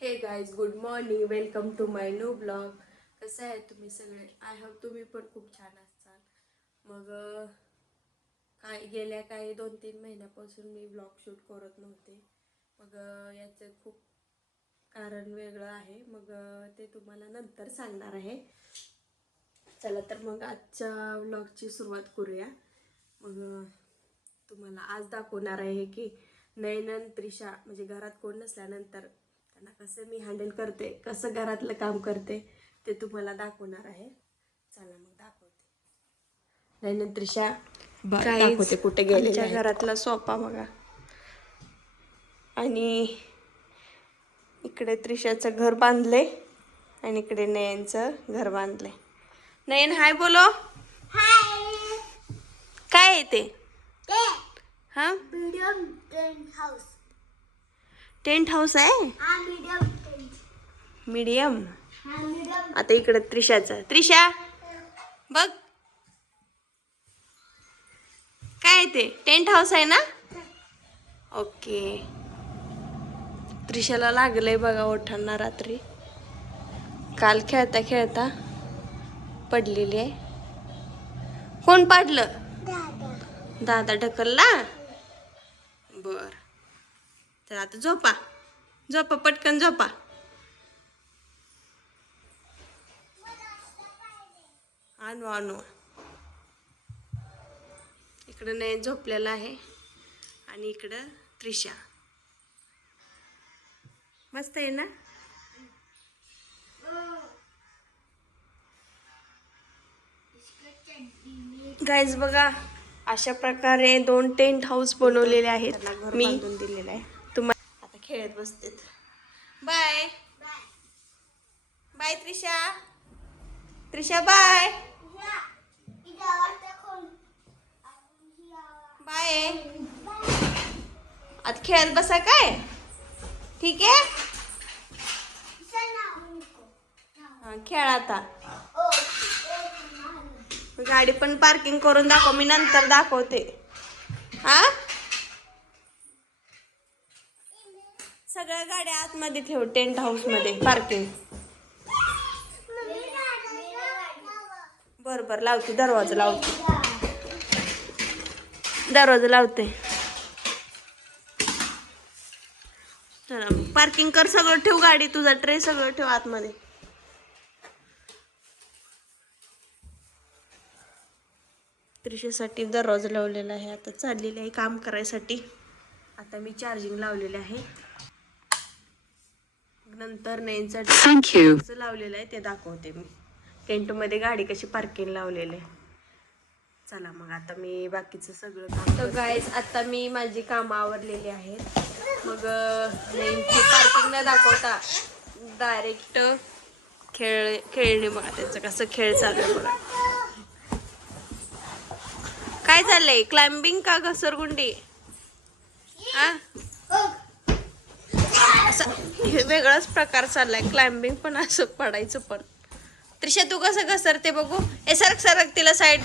हे guys, good morning. Welcome to my new blog. कसं आहे तुम्ही सगळे? आय होप तुम्ही पण खूप छान असाल. मग गेल्या काही 2-3 महिन्यापासून मी ब्लॉग शूट करत नव्हते. मग याचं खूप कारण वेगळं आहे. मग ते तुम्हाला नंतर सांगणार आहे. चला तर मग आजच्या ब्लॉगची सुरुवात करूया. मग तुम्हाला आज दाखवणार आहे की नयन त्रिशा म्हणजे घरात कोण नसल्यानंतर त्यांना कसं मी हँडल करते, कसं घरातलं काम करते ते तुम्हाला दाखवणार आहे. चला मग दाखवते. नयन त्रिशा दाखवते कुठे गेलेल्या आहेत. घरातला सोफा बघा आणि इकडे त्रिशाचं घर बांधले आणि इकडे नयनचं घर बांधले. नयन हाय बोलो. काय आहे ते? हा, टेंट हाऊस आहे. मीडियम. आता इकडे त्रिशाचं. त्रिशा बघ काय ते टेंट हाऊस आहे ना. ओके. त्रिशाला लागलंय बघा ओठांना. रात्री काल खेळता खेळता पडलेली आहे. कोण पाडलं? दादा ढकलला. बर, तर आता झोपा झोपा पटकन झोपा. आणू आणू. इकडं नाही झोपलेला आहे आणि इकडं त्रिशा. मस्त आहे ना. गाईज बघा, अशा प्रकारे 2 टेंट हाऊस बनवलेले आहेत. मी बांधून दिलेलं आहे. तुम्हाला आता खेळत बसते. Bye bye Trisha. Trisha bye bye. आता खेळत बसा काय. ठीक आहे. हा, खेळ आता. गाडी पण पार्किंग करून दाखव, मी नंतर दाखवते. हा, सगळ्या गाड्या आतमध्ये ठेव. टेंट हाऊस मध्ये पार्किंग. बर बर लावते. दरवाजा लावते. चला पार्किंग कर. सगळं ठेव. गाडी तुझा ट्रे सगळं ठेव आतमध्ये. त्रिशेसाठी दरवाजा लावलेला आहे. आता चाललेली आहे काम करायसाठी. आता मी चार्जिंग लावलेले आहे. नंतर नयनचा कसं लावलेलं आहे ते दाखवते मी. टेंट मध्ये गाडी कशी पार्किंग लावलेली आहे. चला मग आता मी बाकीचं सगळं काम. तर गाईज आता मी माझी कामं आवरलेली आहेत. मग नयनची पार्किंग न दाखवता डायरेक्ट खेळणे बघा. त्याचं कसं खेळ चालू आहे बघा. काय चाललंय? क्लाइम्बिंग का घसरगुंडी? हा, असं वेगळाच प्रकार चाललाय. क्लाइम्बिंग पण असं पडायचं पण. त्रिशा तू कसं घसरते बघू. ए सरक सरक. तिला साईड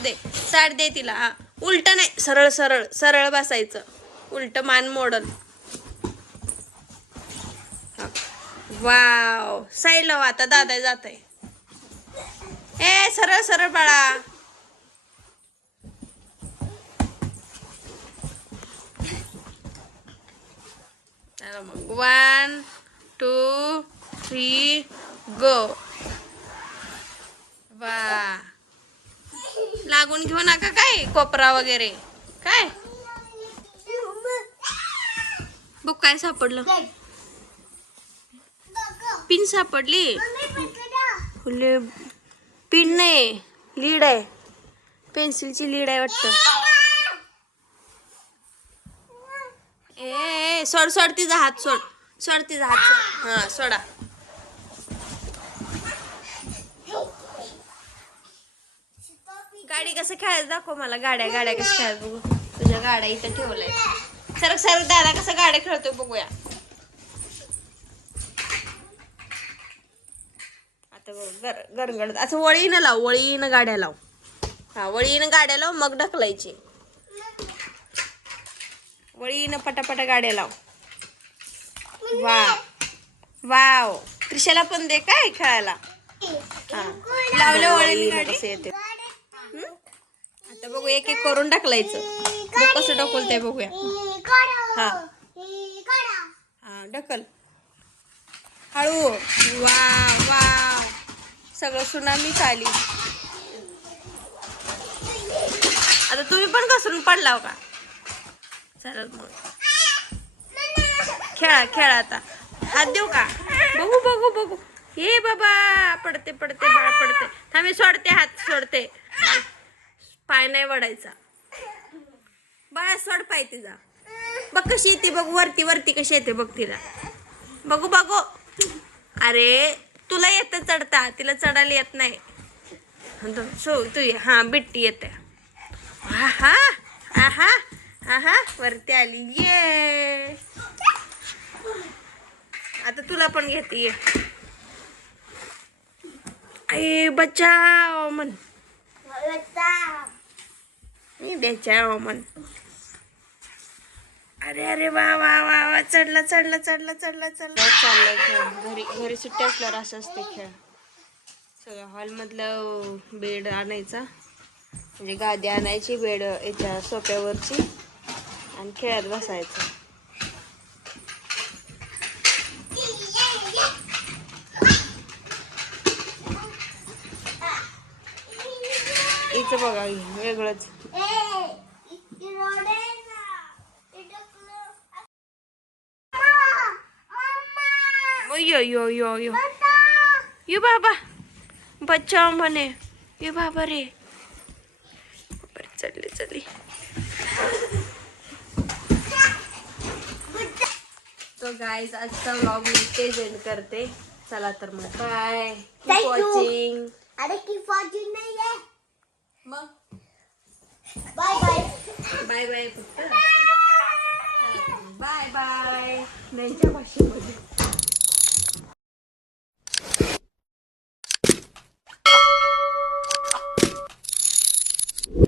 दे तिला. हा, उलट नाही, सरळ सरळ सरळ बसायचं. उलट मान मोडल. वाव, साईड लावा. आता दादा जात आहे. ए सरळ सरळ बाळा. मग 1 2 3 गो. वा, लागून घेऊ नका काय कोपरा वगैरे. काय बघ काय सापडलं. पिन सापडली. फुले पिन नाही, लीड आहे. पेन्सिलची लीड आहे वाटतं. ए सोड तिचा हात. सोड तिचा हात. हा सोडा. गाडी कसं खेळायचं दाखव मला. गाड्या कसं खेळायचं बघू. तुझ्या गाड्या इथं ठेवलंय. सरक दादा कसं गाड्या खेळतोय बघूया. आता गरगड असं वळीनं लाव. वळीनं गाड्या लाव. हा, वळीनं गाड्या लाव. मग ढकलायची. वळीनं पटापटा गाड्या लाव. वा, वाव, त्रिशाला पण दे काय खेळायला. हा लावलं वळण गाडी. कसं येते आता बघू, एक एक करून टाकलायचं. बघ कसं ढकलतंय बघूया. हा हा ढकल हळू. वाव वाव, सगळं सुनामीच आली. आता तुम्ही पण घसरून पडलाव का? चला मग खेळा खेळा. आता हात देऊ का? बघू बघू बघू. हे बाबा, पडते पडते बाळ पडते. थांबे, सोडते हात, सोडते. पाय नाही वडायचा बाळा, सोड पाय तिचा. बघ कशी येते बघ, वरती वरती कशी येते बघ तिला. बघू बघू. अरे तुला येतं चढता, तिला चढायला येत नाही. सो तू हा बिट्टी येते. आहा आहा आहा, वरती आली. ये आता तुला पण घेते. ये आई बचाव म्हण. मी बचाव म्हण. अरे अरे वा वा वा वा, चढला चढला चढला चढला चढला. चाललाय खेळ. घरी घरी सुट्टी असल्यावर असं असते खेळ. सगळं हॉलमधलं बेड आणायचा, म्हणजे गादी आणायची, बेड याच्या सोफ्यावरची, आणि खेळत बसायचं. हिचं बघा वेगळंच. यो यो यो यो यो बाबा, बचाव म्हणे. ये बाबा रे, चढली चढली. तो गाइस, आजचा व्लॉग मी इथेच एंड करते. चला तर मग बाय. Keep watching. अरे कीप वॉचिंग नाही आहे मग बाय बाय बाय बाय फक्त. Bye bye. त्यांच्या भाषेमध्ये